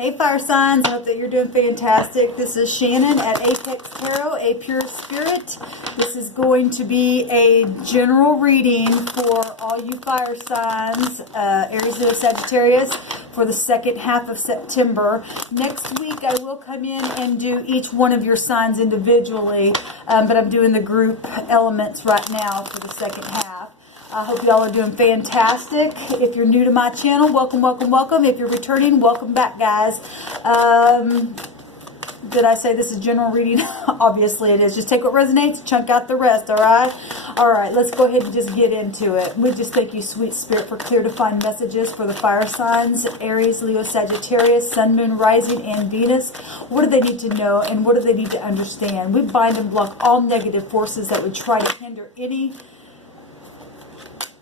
Hey fire signs, I hope that you're doing fantastic. This is Shannon at Apex Tarot, a pure spirit. This is going to be a general reading for all you fire signs, Aries, Leo, Sagittarius, for the second half of September. Next week I will come in and do each one of your signs individually, but I'm doing the group elements right now for the second half. I hope y'all are doing fantastic. If you're new to my channel, welcome, welcome, welcome. If you're returning, welcome back, guys. Did I say this is general reading? Obviously it is. Just take what resonates, chunk out the rest, all right? All right, let's go ahead and just get into it. We just thank you, sweet spirit, for clear defined messages for the fire signs, Aries, Leo, Sagittarius, Sun, Moon, Rising, and Venus. What do they need to know and what do they need to understand? We bind and block all negative forces that would try to hinder any...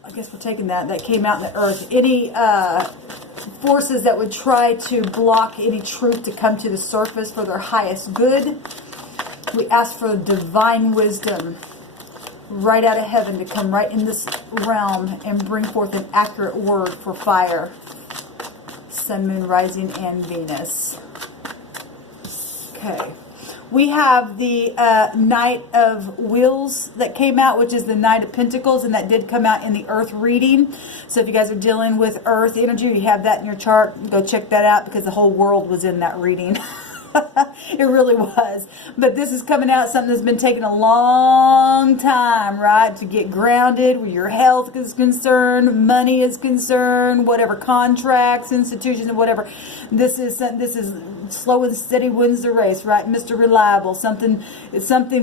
I guess we're taking that came out in the earth. Any forces that would try to block any truth to come to the surface for their highest good. We ask for divine wisdom right out of heaven to come right in this realm and bring forth an accurate word for fire. Sun, Moon, Rising, and Venus. Okay. We have the Knight of Wheels that came out, which is the Knight of Pentacles, and that did come out in the Earth reading. So if you guys are dealing with Earth energy, you have that in your chart, go check that out because the whole world was in that reading. It really was. But this is coming out, something that's been taking a long time, right, to get grounded where your health is concerned, money is concerned, whatever, contracts, institutions, and whatever. This is slow and steady wins the race, right? Mr. Reliable. Something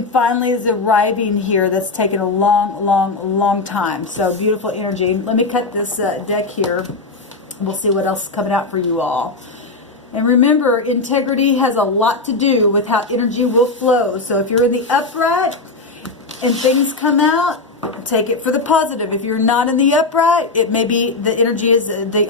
finally is arriving here that's taken a long time. So beautiful energy. Let me cut this deck here. We'll see what else is coming out for you all. And remember, integrity has a lot to do with how energy will flow. So if you're in the upright and things come out, take it for the positive. If you're not in the upright, it may be the energy is the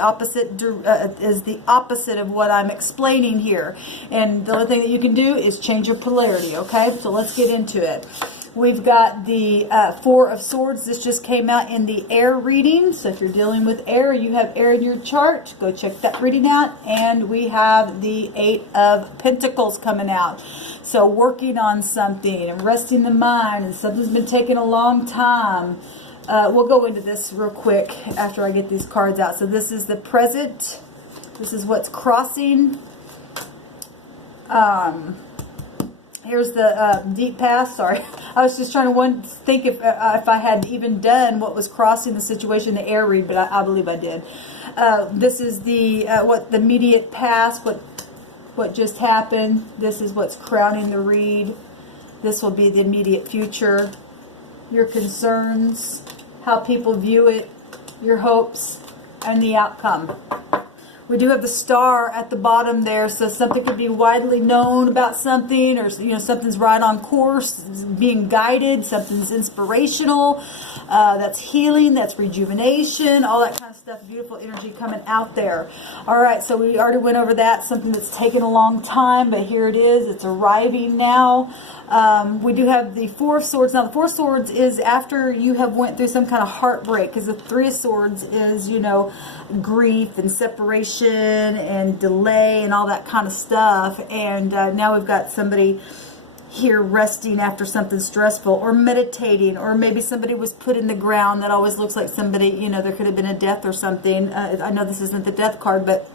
opposite of what I'm explaining here. And the only thing that you can do is change your polarity, okay? So let's get into it. We've got the Four of Swords. This just came out in the air reading. So if you're dealing with air, you have air in your chart, go check that reading out. And we have the Eight of Pentacles coming out. So working on something and resting the mind, and something's been taking a long time. We'll go into this real quick after I get these cards out. So this is the present. This is what's crossing. Here's the deep past. Sorry, I was just trying to think if I had even done what was crossing the situation, the air read, but I believe I did. This is the the immediate past, what just happened. This is what's crowning the read. This will be the immediate future. Your concerns, how people view it, your hopes, and the outcome. We do have the star at the bottom there, so something could be widely known about something, or something's right on course, being guided, something's inspirational, that's healing, that's rejuvenation, all that kind of stuff. Beautiful energy coming out there. All right, so we already went over that, something that's taken a long time, but here it is. It's arriving now. We do have the Four of Swords. Now, the Four of Swords is after you have went through some kind of heartbreak, because the Three of Swords is, grief and separation and delay and all that kind of stuff. And now we've got somebody here resting after something stressful, or meditating, or maybe somebody was put in the ground. That always looks like somebody, there could have been a death or something. I know this isn't the death card, but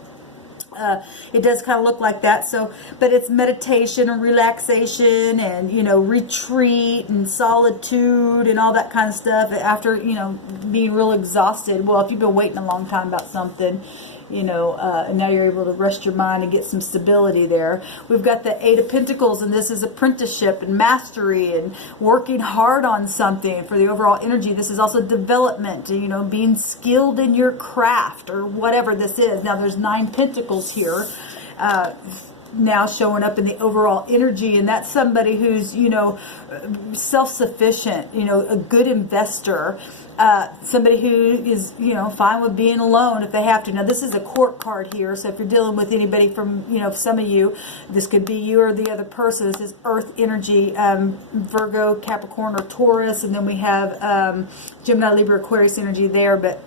it does kind of look like that. So, but it's meditation and relaxation and, retreat and solitude and all that kind of stuff after, being real exhausted. Well, if you've been waiting a long time about something, and now you're able to rest your mind and get some stability there. We've got the Eight of Pentacles, and this is apprenticeship and mastery and working hard on something for the overall energy. This is also development, being skilled in your craft or whatever this is. Now there's 9 Pentacles here. Now showing up in the overall energy, and that's somebody who's self-sufficient, a good investor, somebody who is fine with being alone if they have to. Now this is a court card here, so if you're dealing with anybody from some of you, this could be you or the other person. This is earth energy, Virgo, Capricorn, or Taurus, and then we have Gemini, Libra, Aquarius energy there. But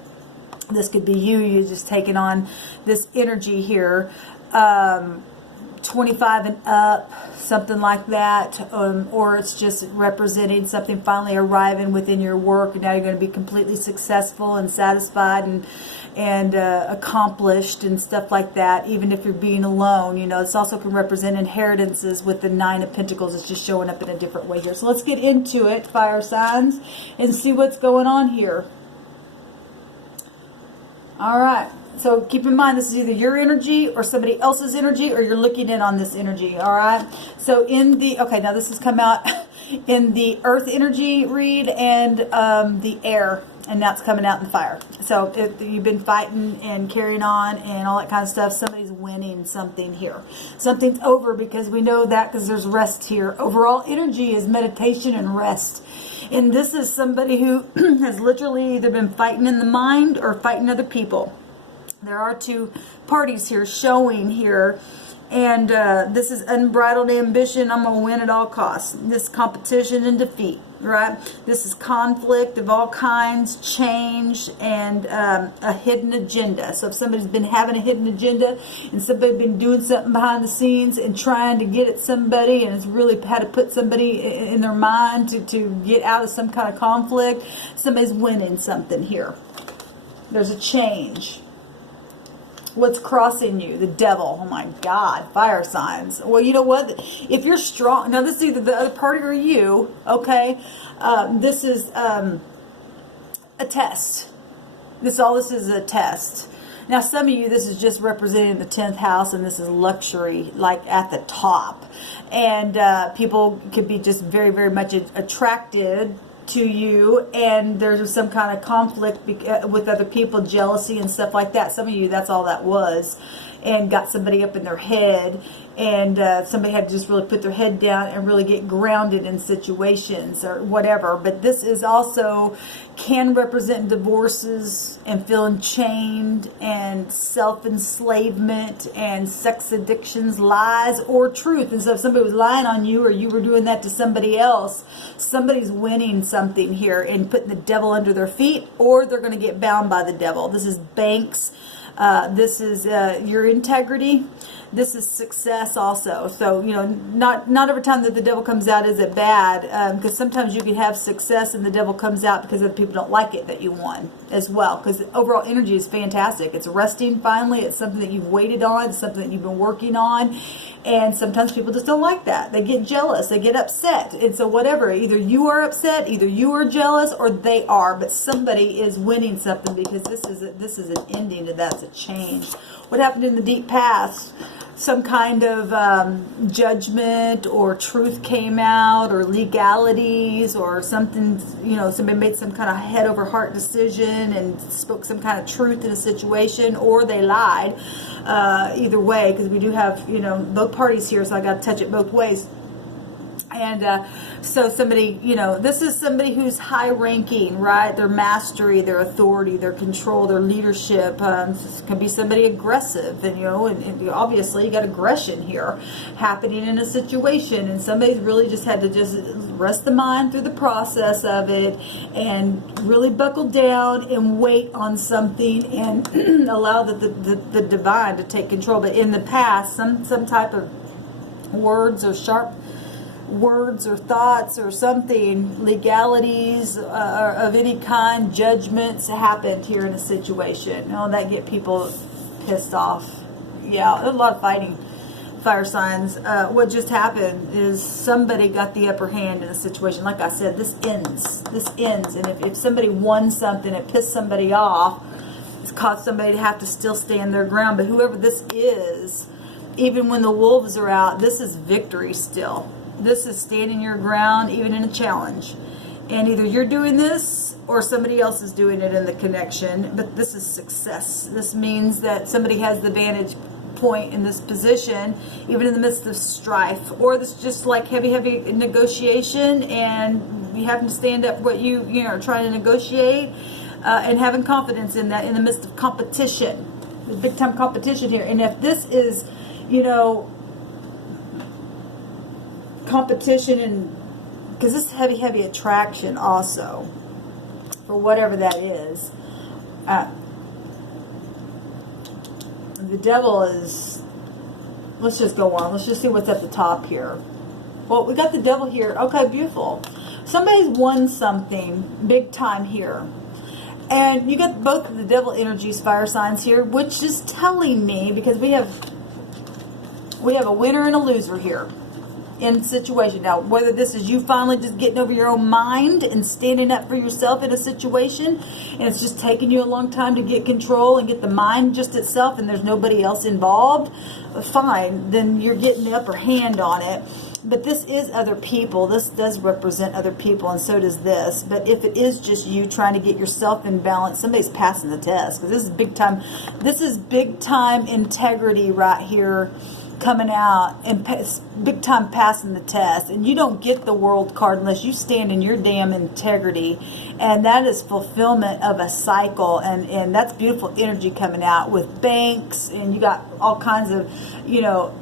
This could be you just taking on this energy here. 25 and up, something like that, or it's just representing something finally arriving within your work, and now you're going to be completely successful and satisfied and accomplished and stuff like that, even if you're being alone. You know, this also can represent inheritances with the Nine of Pentacles. It's just showing up in a different way here. So let's get into it, fire signs, and see what's going on here. All right. So keep in mind, this is either your energy or somebody else's energy, or you're looking in on this energy. All right. So in the, okay, now this has come out in the earth energy read and the air, and that's coming out in the fire. So if you've been fighting and carrying on and all that kind of stuff, somebody's winning something here. Something's over, because we know that because there's rest here. Overall energy is meditation and rest. And this is somebody who has literally either been fighting in the mind or fighting other people. There are two parties here showing here, and this is unbridled ambition. I'm going to win at all costs. This competition and defeat, right? This is conflict of all kinds, change, and a hidden agenda. So if somebody's been having a hidden agenda and somebody's been doing something behind the scenes and trying to get at somebody, and it's really had to put somebody in their mind to get out of some kind of conflict, somebody's winning something here. There's a change. What's crossing you? The devil. Oh my God. Fire signs. Well, you know what? If you're strong. Now, this is either the other party or you. Okay. This is a test. This is a test. Now, some of you, this is just representing the 10th house, and this is luxury, like at the top. And people could be just very, very much attracted to you, and there's some kind of conflict with other people, jealousy and stuff like that. Some of you, that's all that was, and got somebody up in their head, and somebody had to just really put their head down and really get grounded in situations or whatever. But this is also can represent divorces and feeling chained and self-enslavement and sex addictions, lies or truth. And so if somebody was lying on you, or you were doing that to somebody else, somebody's winning something here and putting the devil under their feet, or they're going to get bound by the devil. This is banks. This is your integrity. This is success also. So, you know, not every time that the devil comes out is it bad, because sometimes you can have success and the devil comes out because other people don't like it that you won as well, because overall energy is fantastic. It's resting finally. It's something that you've waited on. It's something that you've been working on. And sometimes people just don't like that. They get jealous. They get upset. And so whatever, either you are upset, either you are jealous, or they are. But somebody is winning something, because this is an ending to that. It's a change. What happened in the deep past? Some kind of judgment or truth came out, or legalities, or something, you know, somebody made some kind of head over heart decision and spoke some kind of truth in a situation, or they lied. Either way, because we do have, you know, both parties here, so I got to touch it both ways. And so somebody, you know, this is somebody who's high ranking, right? Their mastery, their authority, their control, their leadership. This can be somebody aggressive, and, you know, and obviously you got aggression here happening in a situation, and somebody's really just had to just rest the mind through the process of it and really buckle down and wait on something and allow the divine to take control. But in the past, some type of words or sharp words or thoughts or something, legalities of any kind, judgments happened here in a situation. Oh, that get people pissed off. Yeah, a lot of fighting, fire signs. What just happened is somebody got the upper hand in a situation. Like I said, this ends. And if somebody won something, it pissed somebody off, it's caused somebody to have to still stand their ground. But whoever this is, even when the wolves are out, this is victory still. This is standing your ground even in a challenge. And either you're doing this or somebody else is doing it in the connection. But this is success. This means that somebody has the vantage point in this position, even in the midst of strife. Or this just like heavy negotiation, and you having to stand up what you know, trying to negotiate, and having confidence in that in the midst of competition. There's big time competition here. And if this is, you know, competition, and because this is heavy attraction also for whatever that is, the devil is, let's just go on. Let's just see what's at the top here. Well, we got the devil here. Okay, beautiful. Somebody's won something big time here. And you got both of the devil energies, fire signs here, which is telling me, because we have a winner and a loser here in situation. Now, whether this is you finally just getting over your own mind and standing up for yourself in a situation, and it's just taking you a long time to get control and get the mind just itself, and there's nobody else involved, fine, then you're getting the upper hand on it. But this is other people. This does represent other people, and so does this. But if it is just you trying to get yourself in balance, somebody's passing the test, because this is big time. This is big time integrity right here coming out, and big time passing the test. And you don't get the world card unless you stand in your damn integrity, and that is fulfillment of a cycle. And that's beautiful energy coming out with banks, and you got all kinds of, you know,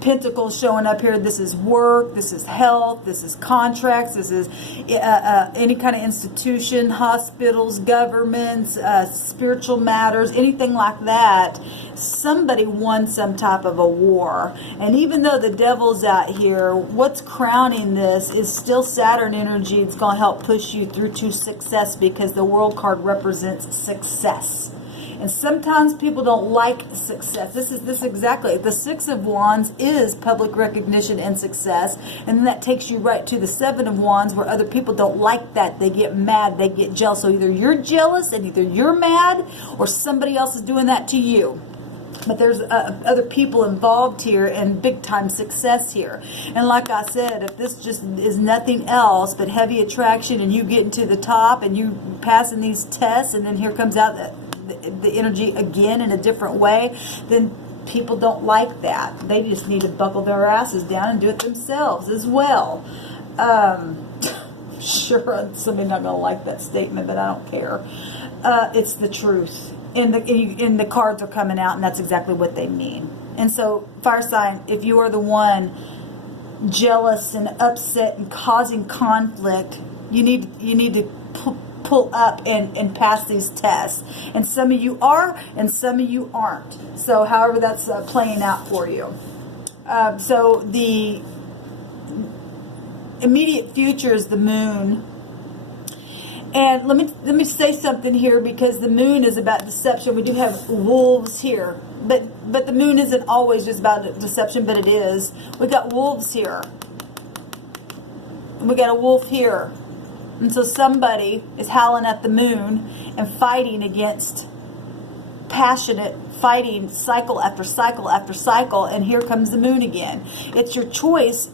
pentacles showing up here. This is work, this is health, this is contracts, this is any kind of institution, hospitals, governments, spiritual matters, anything like that. Somebody won some type of a war. And even though the devil's out here, what's crowning this is still Saturn energy. It's going to help push you through to success, because the world card represents success. And sometimes people don't like success. This exactly. The Six of Wands is public recognition and success. And then that takes you right to the Seven of Wands, where other people don't like that. They get mad. They get jealous. So either you're jealous and either you're mad, or somebody else is doing that to you. But there's other people involved here, and big time success here. And like I said, if this just is nothing else but heavy attraction, and you getting to the top and you passing these tests, and then here comes out the energy again in a different way, then people don't like that. They just need to buckle their asses down and do it themselves as well. Sure, somebody's not going to like that statement, but I don't care. It's the truth. And the cards are coming out, and that's exactly what they mean. And so, fire sign, if you are the one jealous and upset and causing conflict, you need to pull up and pass these tests. And some of you are, and some of you aren't. So however that's playing out for you. So the immediate future is the moon. And let me say something here, because the moon is about deception. We do have wolves here, but the moon isn't always just about deception, but it is. We got wolves here, and we got a wolf here. And so somebody is howling at the moon and fighting against passionate fighting, cycle after cycle after cycle. And here comes the moon again. It's your choice.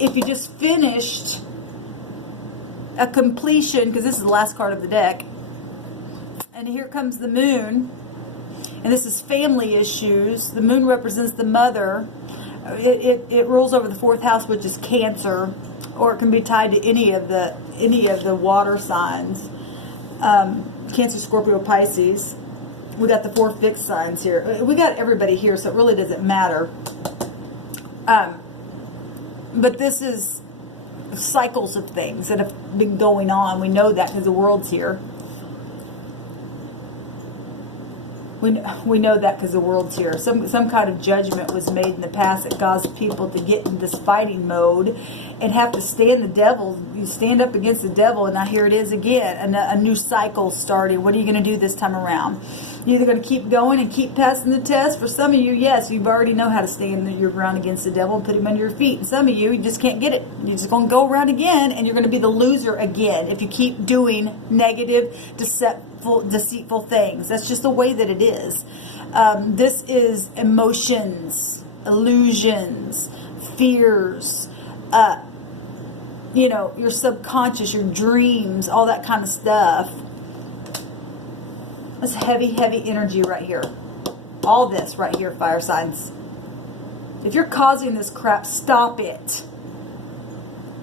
If you just finished a completion, because this is the last card of the deck, and here comes the moon, and this is family issues. The moon represents the mother. It rules over the 4th house, which is Cancer, or it can be tied to any of the water signs. Cancer, Scorpio, Pisces. We got the 4 fixed signs here. We got everybody here, so it really doesn't matter. But this is cycles of things that have been going on. We know that because the world's here. We know that because the world's here. Some kind of judgment was made in the past that caused people to get in this fighting mode and have to stand the devil. You stand up against the devil, and now here it is again. A new cycle starting. What are you going to do this time around? You're either going to keep going and keep passing the test. For some of you, yes, you already know how to stand your ground against the devil and put him under your feet. And some of you, you just can't get it. You're just going to go around again, and you're going to be the loser again if you keep doing negative, deceitful things. That's just the way that it is. This is emotions, illusions, fears, your subconscious, your dreams, all that kind of stuff. It's heavy, heavy energy right here. All this right here, fire signs. If you're causing this crap, stop it.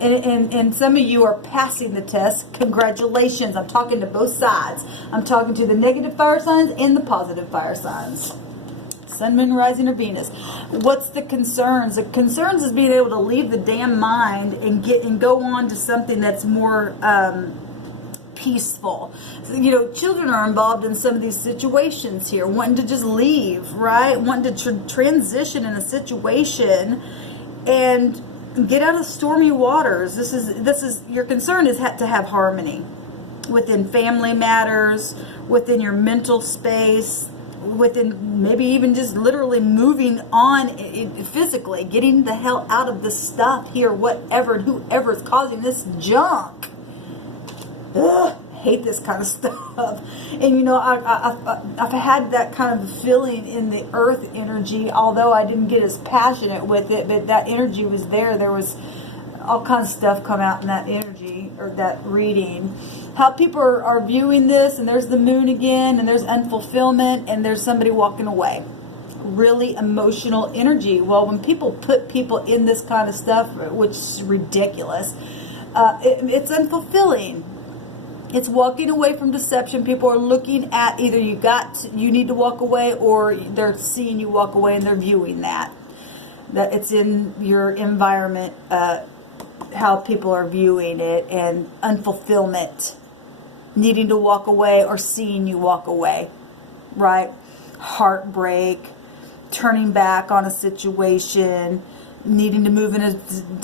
And some of you are passing the test. Congratulations. I'm talking to both sides. I'm talking to the negative fire signs and the positive fire signs. Sun, Moon, Rising, or Venus. What's the concerns? The concerns is being able to leave the damn mind and go on to something that's more peaceful. You know, children are involved in some of these situations here, wanting to just leave, right? Wanting to transition in a situation and get out of stormy waters. This is your concern is to have harmony within family matters, within your mental space, within maybe even just literally moving on physically, getting the hell out of this stuff here, whatever, whoever is causing this junk. Ugh, hate this kind of stuff. And you know, I've had that kind of feeling in the earth energy, although I didn't get as passionate with it, but that energy was there. There was all kinds of stuff come out in that energy, or that reading. How people are viewing this, and there's the moon again, and there's unfulfillment, and there's somebody walking away. Really emotional energy. Well, when people put people in this kind of stuff, which is ridiculous, it's unfulfilling. It's walking away from deception. People are looking at either you need to walk away, or they're seeing you walk away and they're viewing that it's in your environment, how people are viewing it, and unfulfillment, needing to walk away or seeing you walk away, right? Heartbreak, turning back on a situation, needing to move in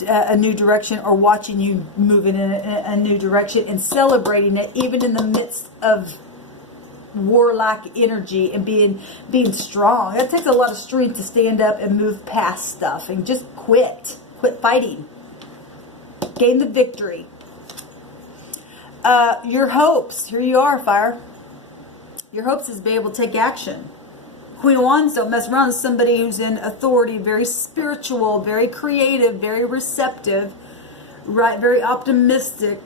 a new direction, or watching you move in a new direction and celebrating it, even in the midst of warlike energy, and being strong. It takes a lot of strength to stand up and move past stuff and just quit fighting, gain the victory. Your hopes, here you are, fire. Your hopes is to be able to take action. Queen of Wands, don't mess around with somebody who's in authority, very spiritual, very creative, very receptive, right? Very optimistic,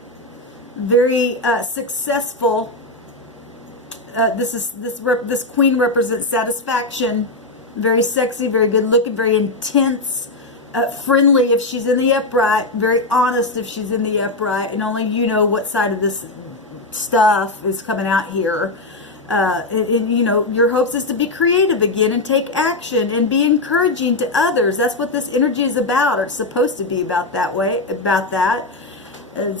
very successful. This queen represents satisfaction, very sexy, very good looking, very intense, friendly if she's in the upright, very honest if she's in the upright, and only you know what side of this stuff is coming out here. And you know, your hopes is to be creative again and take action and be encouraging to others. That's what this energy is about, or it's supposed to be about that.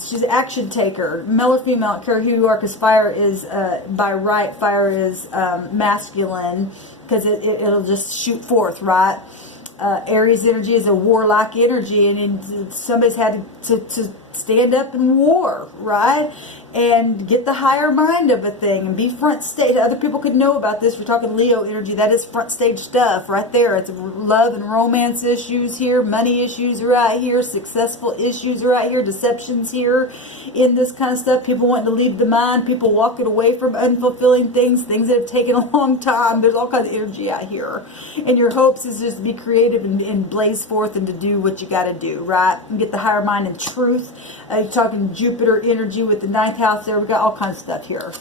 She's an action taker, male or female, I don't care who you are, because fire is, by right, fire is masculine, because it'll just shoot forth, right? Aries energy is a warlike energy, and somebody's had to stand up in war, right? And get the higher mind of a thing and be front stage. Other people could know about this. We're talking Leo energy. That is front stage stuff right there. It's love and romance issues here, money issues right here, successful issues right here, deceptions here in this kind of stuff. People wanting to leave the mind, people walking away from unfulfilling things that have taken a long time. There's all kinds of energy out here. And your hopes is just to be creative and blaze forth and to do what you got to do, right? And get the higher mind and truth. You're talking Jupiter energy with the 9th house there. We got all kinds of stuff here.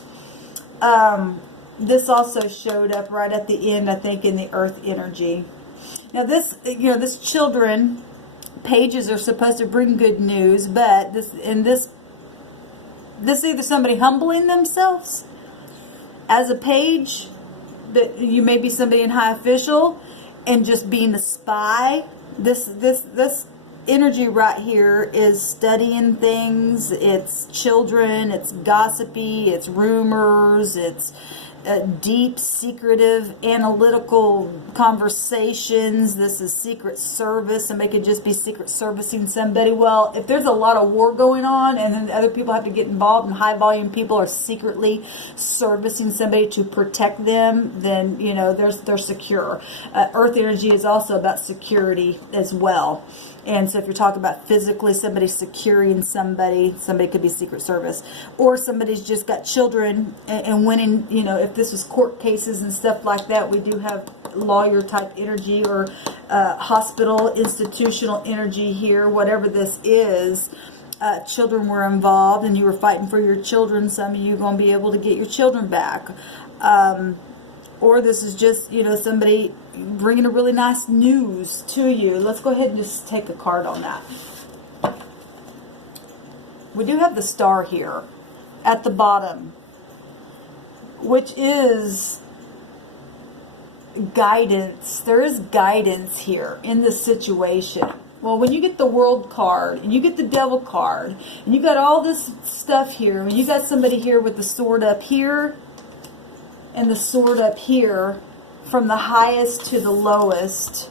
This also showed up right at the end, I think, in the earth energy. Now this, you know, this children pages are supposed to bring good news, but this is either somebody humbling themselves as a page, that you may be somebody in high official and just being a spy. This energy right here is studying things. It's children, it's gossipy, it's rumors, it's deep, secretive, analytical conversations. This is secret service. Somebody could just be secret servicing somebody. Well, if there's a lot of war going on and then other people have to get involved and high volume people are secretly servicing somebody to protect them, then, you know, they're secure. Earth energy is also about security as well. And so if you're talking about physically somebody securing somebody could be Secret Service. Or somebody's just got children and winning, you know, if this was court cases and stuff like that, we do have lawyer type energy, or hospital, institutional energy here, whatever this is. Children were involved and you were fighting for your children. Some of you are going to be able to get your children back. Or this is just, you know, somebody bringing a really nice news to you. Let's go ahead and just take a card on that. We do have the star here at the bottom, which is guidance. There is guidance here in this situation. Well, when you get the World card and you get the Devil card and you got all this stuff here, and you got somebody here with the sword up here and the sword up here, from the highest to the lowest.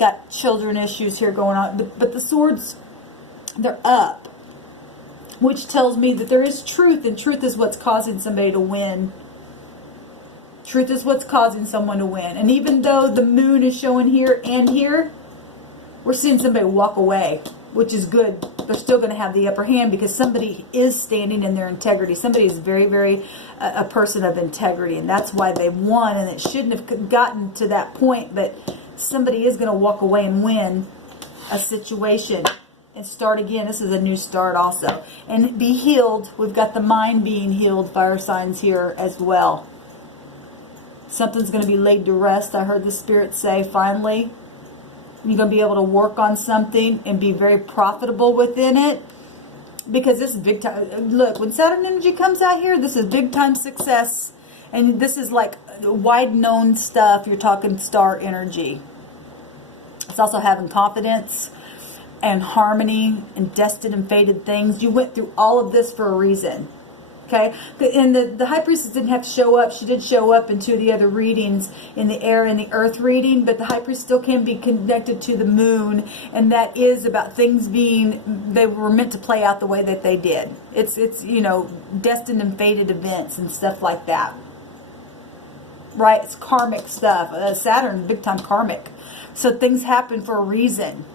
Got children issues here going on, but the swords, they're up, which tells me that there is truth, and truth is what's causing somebody to win. Truth is what's causing someone to win. And even though the moon is showing here and here, we're seeing somebody walk away, which is good. They're still going to have the upper hand because somebody is standing in their integrity. Somebody is very, very a person of integrity, and that's why they won. And it shouldn't have gotten to that point, but somebody is going to walk away and win a situation and start again. This is a new start also. And be healed. We've got the mind being healed, fire signs here as well. Something's going to be laid to rest. I heard the Spirit say, finally. You're going to be able to work on something and be very profitable within it. Because this is big time. Look, when Saturn energy comes out here, this is big time success. And this is like wide known stuff. You're talking star energy. It's also having confidence and harmony and destined and fated things. You went through all of this for a reason. Okay, and the High Priestess didn't have to show up. She did show up in two of the other readings, in the air and the earth reading, but the High Priest still can be connected to the moon, and that is about things being, they were meant to play out the way that they did. It's you know, destined and fated events and stuff like that. Right? It's karmic stuff. Saturn, big time karmic. So things happen for a reason.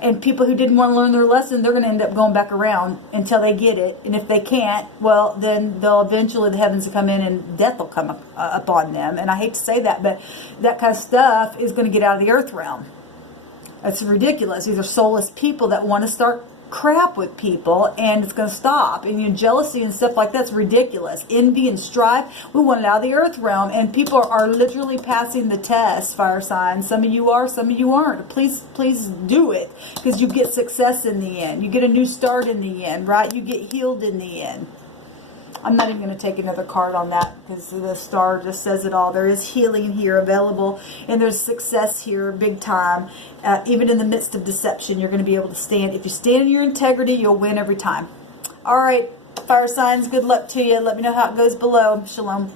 And people who didn't want to learn their lesson, they're going to end up going back around until they get it. And if they can't, well, then they'll eventually, the heavens will come in and death will come upon them. And I hate to say that, but that kind of stuff is going to get out of the earth realm. It's ridiculous. These are soulless people that want to start crap with people, and it's going to stop. And you know, jealousy and stuff like that's ridiculous. Envy and strife, we want it out of the earth realm, and people are literally passing the test, fire signs. Some of you are, some of you aren't. Please do it, because you get success in the end. You get a new start in the end, right? You get healed in the end. I'm not even going to take another card on that, because the star just says it all. There is healing here available, and there's success here big time. Even in the midst of deception, you're going to be able to stand. If you stand in your integrity, you'll win every time. All right, fire signs, good luck to you. Let me know how it goes below. Shalom.